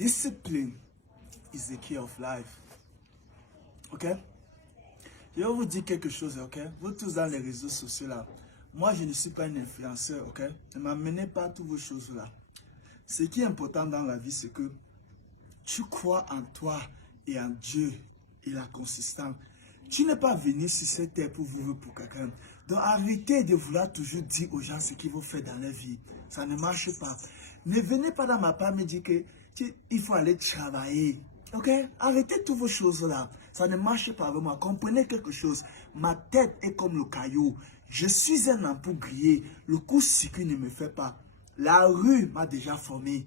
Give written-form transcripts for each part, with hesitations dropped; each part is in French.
Discipline is the key of life. Ok? Je vais vous dire quelque chose, ok? Vous tous dans les réseaux sociaux là. Moi, je ne suis pas un influenceur, ok? Ne m'amenez pas toutes vos choses là. Ce qui est important dans la vie, c'est que tu crois en toi et en Dieu et la consistance. Tu n'es pas venu sur cette terre pour vivre pour quelqu'un. Donc arrêtez de vouloir toujours dire aux gens ce qu'ils vont faire dans leur vie. Ça ne marche pas. Ne venez pas dans ma part me dire qu'il faut aller travailler. Ok? Arrêtez toutes vos choses là. Ça ne marche pas vraiment. Comprenez quelque chose. Ma tête est comme le caillou. Je suis un ampoule grillé. Le coup-circuit ne me fait pas. La rue m'a déjà formé.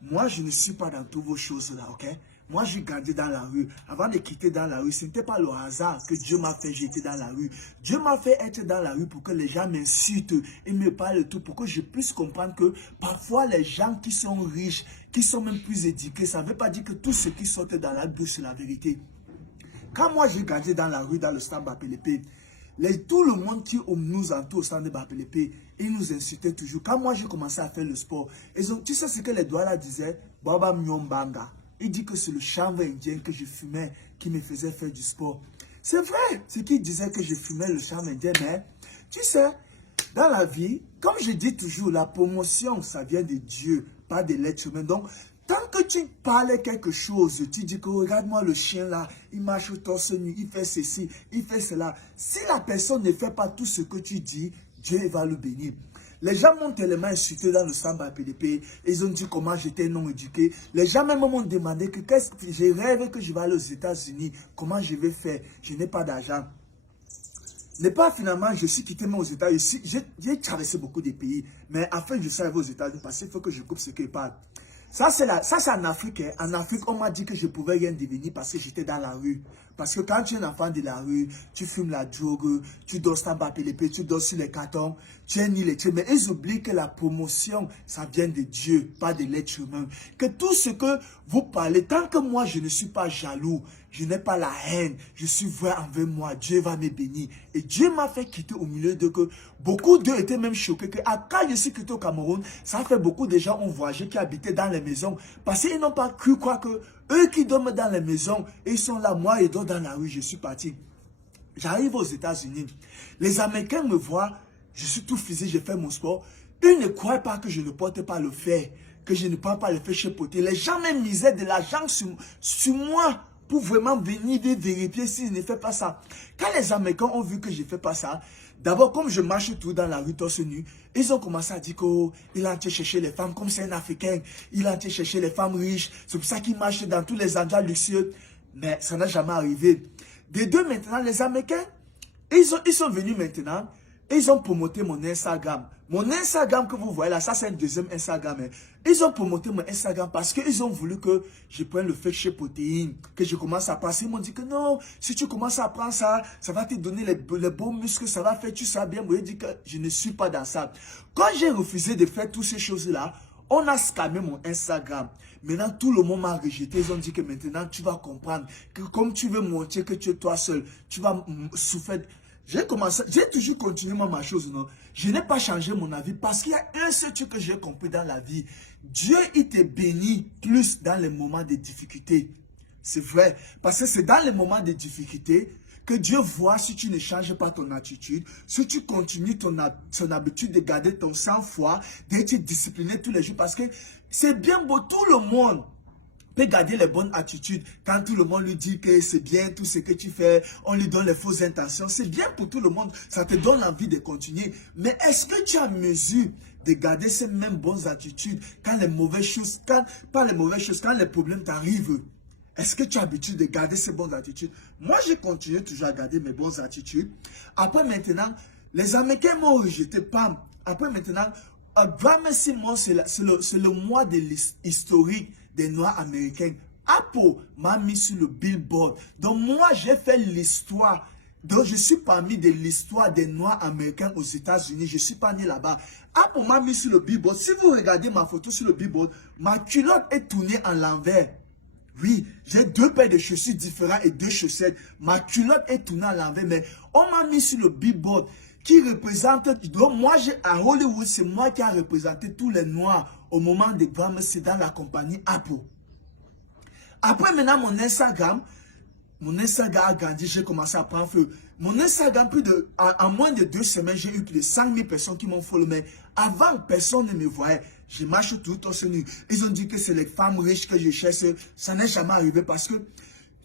Moi, je ne suis pas dans toutes vos choses là, ok? Moi, j'ai grandi dans la rue. Avant de quitter dans la rue, ce n'était pas le hasard que Dieu m'a fait jeter dans la rue. Dieu m'a fait être dans la rue pour que les gens m'insultent et me parlent de tout, pour que je puisse comprendre que parfois les gens qui sont riches, qui sont même plus éduqués, ça ne veut pas dire que tout ce qui sortent dans la rue, c'est la vérité. Quand moi, j'ai grandi dans la rue, dans le stand Bapelépé, tout le monde qui nous entoure au stand de Bapelépé, ils nous insultaient toujours. Quand moi, j'ai commencé à faire le sport, tu sais ce que les Douala disaient? Baba Myombanga. Il dit que c'est le chanvre indien que je fumais qui me faisait faire du sport. C'est vrai, ce qu'il disait que je fumais le chanvre indien, mais tu sais, dans la vie, comme je dis toujours, la promotion, ça vient de Dieu, pas de l'être humain. Donc, tant que tu parles quelque chose, tu dis que regarde-moi le chien là, il marche au torse nu, il fait ceci, il fait cela. Si la personne ne fait pas tout ce que tu dis, Dieu va le bénir. Les gens m'ont tellement insulté dans le Samba PDP, ils ont dit comment j'étais non éduqué. Les gens même m'ont demandé que je rêve que je vais aller aux États-Unis, comment je vais faire, je n'ai pas d'argent. N'est pas finalement, je suis quitté aux États-Unis. J'ai traversé beaucoup de pays, mais afin que je sois arrivé aux États-Unis, parce qu'il faut que je coupe ce qu'il parle. Ça, c'est en Afrique. Hein. En Afrique, on m'a dit que je ne pouvais rien devenir parce que j'étais dans la rue. Parce que quand tu es un enfant de la rue, tu fumes la drogue, tu dors sans PLP, tu dors sur les cartons, tu es ni les Mais ils oublient que la promotion, ça vient de Dieu, pas de l'être humain. Que tout ce que vous parlez, tant que moi, je ne suis pas jaloux, je n'ai pas la haine, je suis vrai envers moi, Dieu va me bénir. Et Dieu m'a fait quitter au milieu de que beaucoup d'eux étaient même choqués que quand je suis quitté au Cameroun, ça fait beaucoup de gens ont voyagé qui habitaient dans les maisons parce qu'ils n'ont pas cru quoi que eux qui dorment dans les maisons, ils sont là, moi et d'autres dans la rue, je suis parti. J'arrive aux États-Unis, les Américains me voient, je suis tout physique, je fais mon sport, ils ne croient pas que je ne porte pas le fer, que je ne prends pas le fer chez Poté. Les gens même misaient de l'argent sur moi pour vraiment venir vérifier s'ils ne font pas ça. Quand les Américains ont vu que je ne fais pas ça, d'abord, comme je marche tout dans la rue torse nu, ils ont commencé à dire qu'il a été chercher les femmes, comme c'est un Africain, il a été chercher les femmes riches, c'est pour ça qu'il marche dans tous les endroits luxueux. Mais ça n'a jamais arrivé. Des deux maintenant, les Américains, ils sont venus maintenant, et ils ont promoté mon Instagram. Mon Instagram que vous voyez là, ça c'est un deuxième Instagram. Hein. Ils ont promoté mon Instagram parce qu'ils ont voulu que je prenne le fake chez protéines, que je commence à passer. Ils m'ont dit que non, si tu commences à prendre ça, ça va te donner les bons muscles, ça va faire, tu sais bien. Moi, je dis que je ne suis pas dans ça. Quand j'ai refusé de faire toutes ces choses-là, on a scammé mon Instagram. Maintenant, tout le monde m'a rejeté. Ils ont dit que maintenant, tu vas comprendre que comme tu veux montrer que tu es toi seul, tu vas souffrir. J'ai toujours continué ma chose, non. Je n'ai pas changé mon avis parce qu'il y a un seul truc que j'ai compris dans la vie. Dieu, il te bénit plus dans les moments de difficulté. C'est vrai. Parce que c'est dans les moments de difficulté que Dieu voit si tu ne changes pas ton attitude, si tu continues ton habitude de garder ton sang-froid, d'être discipliné tous les jours. Parce que c'est bien beau, tout le monde peut garder les bonnes attitudes quand tout le monde lui dit que c'est bien tout ce que tu fais, on lui donne les fausses intentions. C'est bien pour tout le monde, ça te donne envie de continuer. Mais est-ce que tu as mesure de garder ces mêmes bonnes attitudes quand les mauvaises choses, pas les mauvaises choses, quand les problèmes t'arrivent? Est-ce que tu as l'habitude de garder ces bonnes attitudes? Moi, j'ai continué toujours à garder mes bonnes attitudes. Après maintenant, les Américains m'ont rejeté, pam. Après maintenant, Grammy mois, c'est le mois de l'historique des Noirs américains. Apple m'a mis sur le billboard. Donc moi, j'ai fait l'histoire. Donc je suis parmi de l'histoire des Noirs américains aux États-Unis. Je suis pas né là-bas. Apple m'a mis sur le billboard. Si vous regardez ma photo sur le billboard, ma culotte est tournée en l'envers. Oui, j'ai deux paires de chaussures différentes et deux chaussettes. Ma culotte est tournée à l'envers, mais on m'a mis sur le billboard qui représente... Donc moi, à Hollywood, c'est moi qui a représenté tous les Noirs au moment des Grammys, c'est dans la compagnie Apple. Après, maintenant, mon Instagram a grandi, j'ai commencé à prendre feu. Mon Instagram, en moins de 2 semaines, j'ai eu plus de 5 000 personnes qui m'ont follow. Mais avant, personne ne me voyait. Je marche tout torse nu. Ils ont dit que c'est les femmes riches que je cherche. Ça n'est jamais arrivé parce que,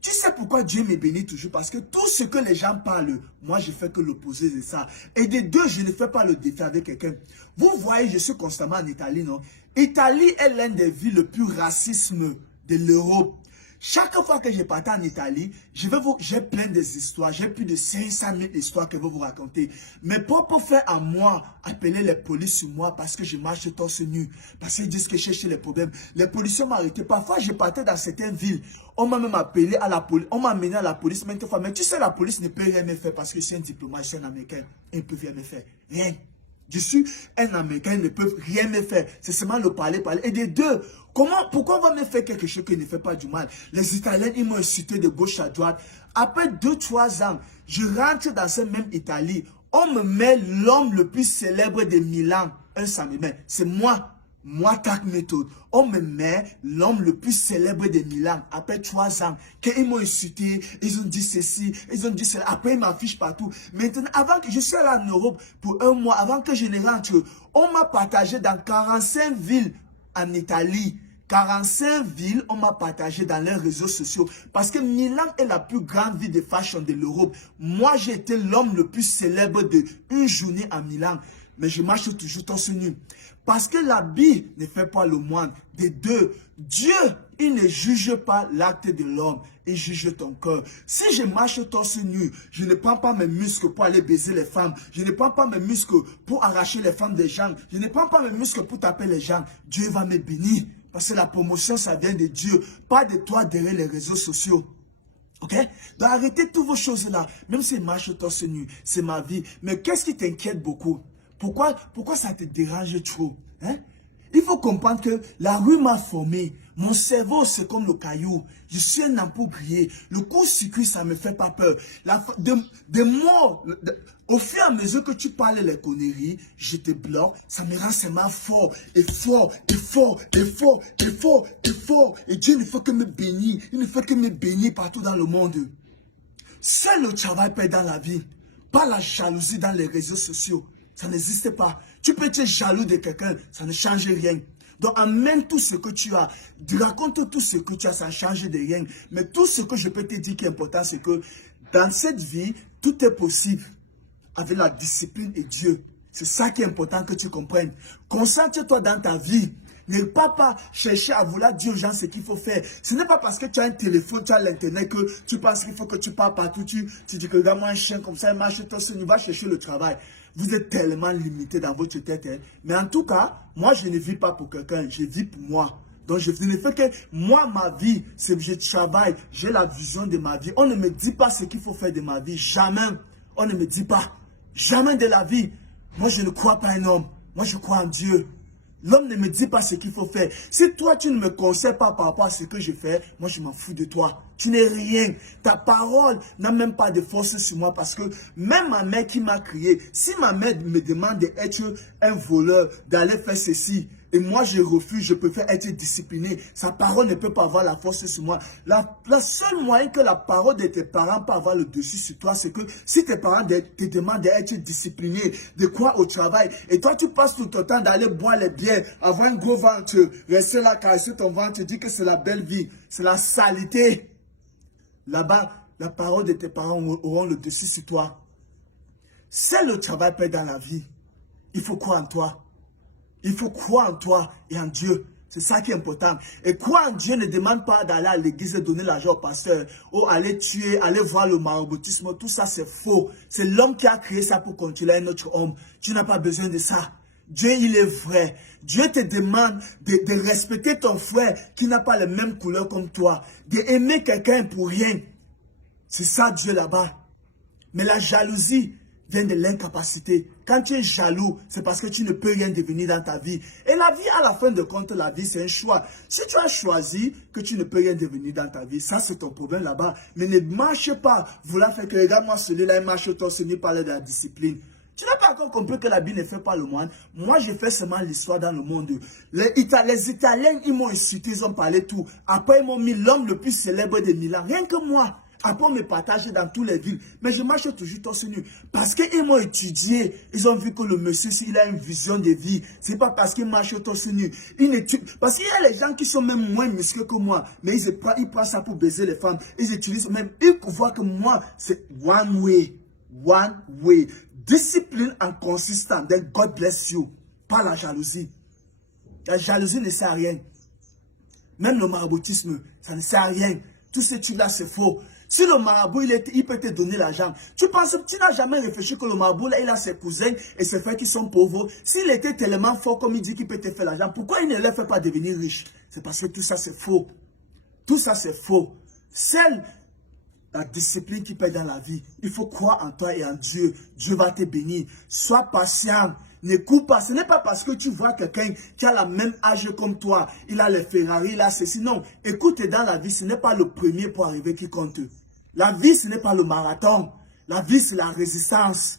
tu sais pourquoi Dieu me bénit toujours? Parce que tout ce que les gens parlent, moi, je fais que l'opposé de ça. Et des deux, je ne fais pas le défi avec quelqu'un. Vous voyez, je suis constamment en Italie, non? Italie est l'une des villes les plus racistes de l'Europe. Chaque fois que je partais en Italie, j'ai plein des histoires. J'ai plus de 500 000 histoires que je vais vous raconter. Mes propres frères à moi appelaient les polices sur moi parce que je marche torse nu. Parce qu'ils disent que je cherche les problèmes. Les policiers m'ont arrêté. Parfois, je partais dans certaines villes. On m'a même appelé à la police. On m'a amené à la police maintes fois. Mais tu sais, la police ne peut rien me faire parce que je suis un diplomate, je suis un Américain. Ils ne peuvent rien me faire. Rien. Je suis un Américain, ils ne peuvent rien me faire. C'est seulement le parler. Et des deux, pourquoi on va me faire quelque chose qui ne fait pas du mal? Les Italiens, ils m'ont insulté de gauche à droite. Après 2-3 ans, je rentre dans cette même Italie. On me met l'homme le plus célèbre de Milan. Un samedi. C'est moi. Moi, tac méthode. On me met l'homme le plus célèbre de Milan après 3 ans. Qu'ils m'ont insulté, ils ont dit ceci, ils ont dit cela. Après, ils m'affichent partout. Maintenant, avant que je sois là en Europe pour 1 mois, avant que je ne rentre, on m'a partagé dans 45 villes en Italie. 45 villes, on m'a partagé dans les réseaux sociaux. Parce que Milan est la plus grande ville de fashion de l'Europe. Moi, j'ai été l'homme le plus célèbre de une journée à Milan. Mais je marche toujours torse nu. Parce que l'habit ne fait pas le moine. Des deux, Dieu, il ne juge pas l'acte de l'homme. Il juge ton cœur. Si je marche torse nu, je ne prends pas mes muscles pour aller baiser les femmes. Je ne prends pas mes muscles pour arracher les femmes des gens. Je ne prends pas mes muscles pour taper les gens. Dieu va me bénir. Parce que la promotion, ça vient de Dieu. Pas de toi derrière les réseaux sociaux. Ok? Donc arrêtez toutes vos choses-là. Même si je marche torse nu, c'est ma vie. Mais qu'est-ce qui t'inquiète beaucoup? Pourquoi ça te dérange trop? Hein? Il faut comprendre que la rue m'a formé. Mon cerveau, c'est comme le caillou. Je suis un ampoule grillé. Le court-circuit, ça ne me fait pas peur. Au fur et à mesure que tu parles les conneries, je te bloque. Ça me rend seulement fort, et fort, et fort, et fort, et fort, et fort. Et Dieu ne fait que me bénir. Il ne fait que me bénir partout dans le monde. Seul le travail paie dans la vie. Pas la jalousie dans les réseaux sociaux. Ça n'existe pas. Tu peux être jaloux de quelqu'un, ça ne change rien. Donc, amène tout ce que tu as. Raconte tout ce que tu as, ça ne change de rien. Mais tout ce que je peux te dire qui est important, c'est que dans cette vie, tout est possible avec la discipline et Dieu. C'est ça qui est important que tu comprennes. Concentre-toi dans ta vie. Ne pas chercher à vouloir dire aux gens ce qu'il faut faire. Ce n'est pas parce que tu as un téléphone, tu as l'internet que tu penses qu'il faut que tu pars partout. Tu dis que regarde-moi un chien comme ça, il marche tout seul, il va chercher le travail. Vous êtes tellement limité dans votre tête. Hein. Mais en tout cas, moi, je ne vis pas pour quelqu'un, je vis pour moi. Donc, je ne fais que moi, ma vie, c'est que je travaille, j'ai la vision de ma vie. On ne me dit pas ce qu'il faut faire de ma vie. Jamais. On ne me dit pas. Jamais de la vie. Moi, je ne crois pas en un homme. Moi, je crois en Dieu. L'homme ne me dit pas ce qu'il faut faire. Si toi, tu ne me conseilles pas par rapport à ce que je fais, moi, je m'en fous de toi. Tu n'es rien. Ta parole n'a même pas de force sur moi parce que même ma mère qui m'a crié, si ma mère me demande d'être un voleur, d'aller faire ceci, et moi je refuse, je préfère être discipliné. Sa parole ne peut pas avoir la force sur moi. La seule moyen que la parole de tes parents peut avoir le dessus sur toi, c'est que si tes parents te demandent d'être discipliné, de quoi au travail, et toi tu passes tout ton temps d'aller boire les bières, avoir un gros ventre, rester là, caresser ton ventre, dire que c'est la belle vie, c'est la saleté. Là-bas, la parole de tes parents auront le dessus sur toi. C'est le travail paie dans la vie. Il faut croire en toi. Il faut croire en toi et en Dieu. C'est ça qui est important. Et croire en Dieu ne demande pas d'aller à l'église et donner l'argent au pasteur. Ou aller tuer, aller voir le maraboutisme. Tout ça, c'est faux. C'est l'homme qui a créé ça pour contrôler un autre homme. Tu n'as pas besoin de ça. Dieu, il est vrai. Dieu te demande de respecter ton frère qui n'a pas les mêmes couleurs comme toi. D'aimer quelqu'un pour rien. C'est ça Dieu là-bas. Mais la jalousie vient de l'incapacité. Quand tu es jaloux, c'est parce que tu ne peux rien devenir dans ta vie. Et la vie, à la fin de compte, la vie, c'est un choix. Si tu as choisi que tu ne peux rien devenir dans ta vie, ça, c'est ton problème là-bas. Mais ne marche pas. Vouloir faire que, regarde-moi celui-là, il marche, toi, celui parler de la discipline. Tu n'as pas encore compris que la Bible ne fait pas le moine. Moi, je fais seulement l'histoire dans le monde. Les Italiens, ils m'ont insulté, ils ont parlé tout. Après, ils m'ont mis l'homme le plus célèbre de Milan. Rien que moi. Après, on me partage dans toutes les villes. Mais je marche toujours torse nu. Parce qu'ils m'ont étudié. Ils ont vu que le monsieur, il a une vision de vie. C'est pas parce qu'il marche torse nu. Parce qu'il y a les gens qui sont même moins musclés que moi. Mais ils prennent ça pour baiser les femmes. Ils utilisent même. Ils voient que moi, c'est one way. One way. Discipline and consistent. Then God bless you. Pas la jalousie. La jalousie ne sert à rien. Même le maraboutisme, ça ne sert à rien. Tout ce truc-là, c'est faux. Si le marabout, il peut te donner l'argent. Tu penses, tu n'as jamais réfléchi que le marabout, là, il a ses cousins et ses frères qui sont pauvres. S'il était tellement fort comme il dit qu'il peut te faire l'argent, pourquoi il ne les fait pas devenir riche? C'est parce que tout ça, c'est faux. Tout ça, c'est faux. Seule la discipline qui paye dans la vie. Il faut croire en toi et en Dieu. Dieu va te bénir. Sois patient. N'écoute pas. Ce n'est pas parce que tu vois quelqu'un qui a la même âge comme toi. Il a les Ferrari, il a ceci. Non. Écoute, dans la vie, ce n'est pas le premier pour arriver qui compte. La vie, ce n'est pas le marathon. La vie, c'est la résistance.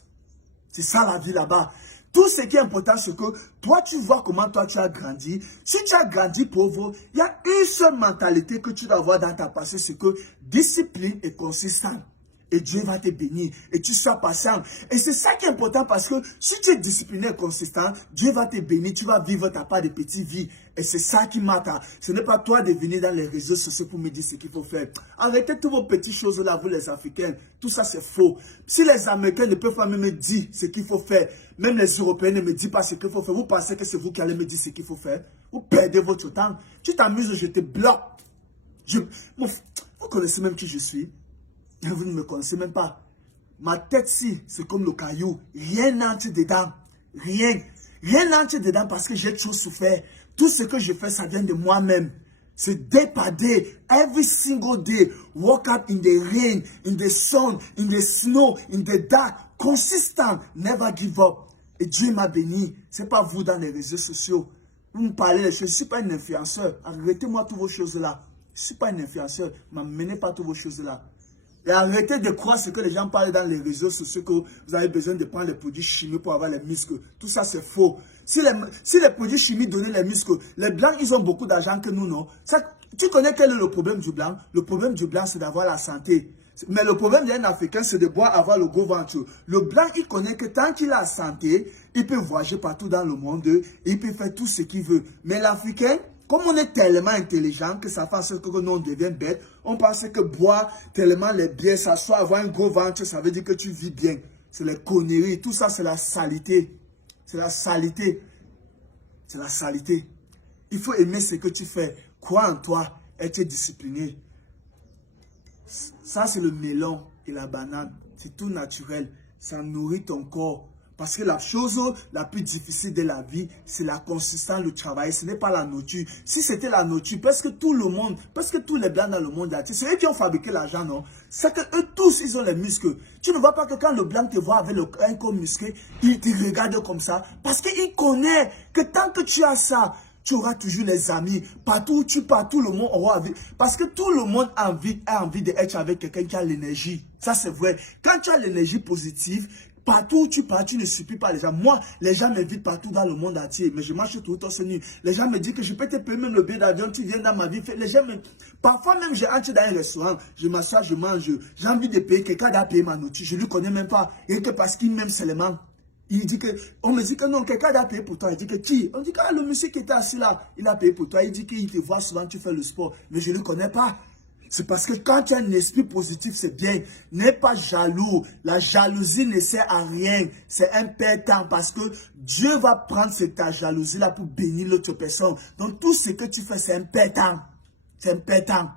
C'est ça la vie là-bas. Tout ce qui est important, c'est que toi, tu vois comment toi, tu as grandi. Si tu as grandi pauvre, il y a une seule mentalité que tu dois avoir dans ta passé, c'est que discipline est consistante. Et Dieu va te bénir. Et tu sois patient. Et c'est ça qui est important parce que si tu es discipliné et consistant, Dieu va te bénir. Tu vas vivre ta part de petite vie. Et c'est ça qui m'attend. Ce n'est pas toi de venir dans les réseaux sociaux pour me dire ce qu'il faut faire. Arrêtez toutes vos petites choses là, vous les Africains. Tout ça, c'est faux. Si les Américains ne peuvent pas me dire ce qu'il faut faire, même les Européens ne me disent pas ce qu'il faut faire, vous pensez que c'est vous qui allez me dire ce qu'il faut faire? Vous perdez votre temps. Tu t'amuses, je te bloque. Vous connaissez même qui je suis. Vous ne me connaissez même pas. Ma tête, si, c'est comme le caillou. Rien n'entre dedans. Rien. Rien n'entre dedans parce que j'ai trop souffert. Tout ce que je fais, ça vient de moi-même. C'est day by day. Every single day. Walk up in the rain, in the sun, in the snow, in the dark. Consistent. Never give up. Et Dieu m'a béni. Ce n'est pas vous dans les réseaux sociaux. Vous me parlez des choses. Je ne suis pas un influenceur. Arrêtez-moi toutes vos choses-là. Je ne suis pas un influenceur. Ne m'amenez pas toutes vos choses-là. Et arrêtez de croire ce que les gens parlent dans les réseaux sociaux, que vous avez besoin de prendre les produits chimiques pour avoir les muscles. Tout ça, c'est faux. Si les produits chimiques donnaient les muscles, les blancs, ils ont beaucoup d'argent que nous, non. Tu connais quel est le problème du blanc? Le problème du blanc, c'est d'avoir la santé. Mais le problème d'un Africain, c'est de boire, avoir le gros ventre. Le blanc, il connaît que tant qu'il a la santé, il peut voyager partout dans le monde, et il peut faire tout ce qu'il veut. Mais l'Africain, comme on est tellement intelligent que ça fasse que nous on devient bête, on pense que boire tellement les bières, ça soit avoir un gros ventre, ça veut dire que tu vis bien. C'est les conneries, tout ça c'est la saleté. C'est la saleté. C'est la saleté. Il faut aimer ce que tu fais. Crois en toi, être discipliné. Ça c'est le melon et la banane. C'est tout naturel. Ça nourrit ton corps. Parce que la chose la plus difficile de la vie, c'est la consistance, le travail. Ce n'est pas la nourriture. Si c'était la nourriture, parce que tout le monde, parce que tous les blancs dans le monde, c'est eux qui ont fabriqué l'argent, non? C'est que eux tous, ils ont les muscles. Tu ne vois pas que quand le blanc te voit avec un corps musclé, il te regarde comme ça. Parce qu'il connaît que tant que tu as ça, tu auras toujours les amis. Partout où tu pars, tout le monde aura envie. Parce que tout le monde a envie d'être avec quelqu'un qui a l'énergie. Ça, c'est vrai. Quand tu as l'énergie positive, partout où tu pars, tu ne supplies pas les gens. Moi, les gens m'invitent partout dans le monde entier, mais je marche tout le temps ce nuit. Les gens me disent que je peux te payer même le billet d'avion, tu viens dans ma vie. Les gens Parfois même, j'entre dans un restaurant, je m'assois, je mange. J'ai envie de payer, quelqu'un doit payer ma nourriture. Je ne lui connais même pas. Et que parce qu'il m'aime seulement. Il dit que, on me dit que non, quelqu'un doit payer pour toi. Il dit que qui? On dit que le monsieur qui était assis là, il a payé pour toi. Il dit qu'il te voit souvent, tu fais le sport. Mais je ne le connais pas. C'est parce que quand tu as un esprit positif, c'est bien. N'aie pas jaloux. La jalousie ne sert à rien. C'est un perdant parce que Dieu va prendre ta jalousie-là pour bénir l'autre personne. Donc tout ce que tu fais, c'est un perdant. C'est un perdant.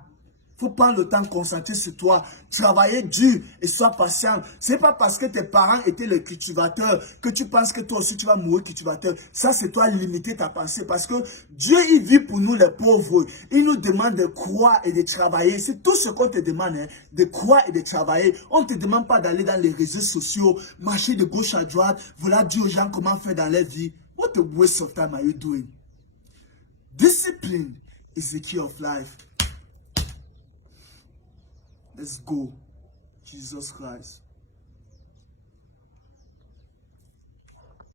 Il faut prendre le temps de concentrer sur toi, travailler dur et sois patient. Ce n'est pas parce que tes parents étaient les cultivateurs que tu penses que toi aussi tu vas mourir cultivateur. Ça, c'est toi limiter ta pensée parce que Dieu, il vit pour nous les pauvres. Il nous demande de croire et de travailler. C'est tout ce qu'on te demande, hein, de croire et de travailler. On ne te demande pas d'aller dans les réseaux sociaux, marcher de gauche à droite, voilà dire aux gens comment faire dans leur vie. What a waste of time are you doing? Discipline is the key of life. Let's go. Jesus Christ.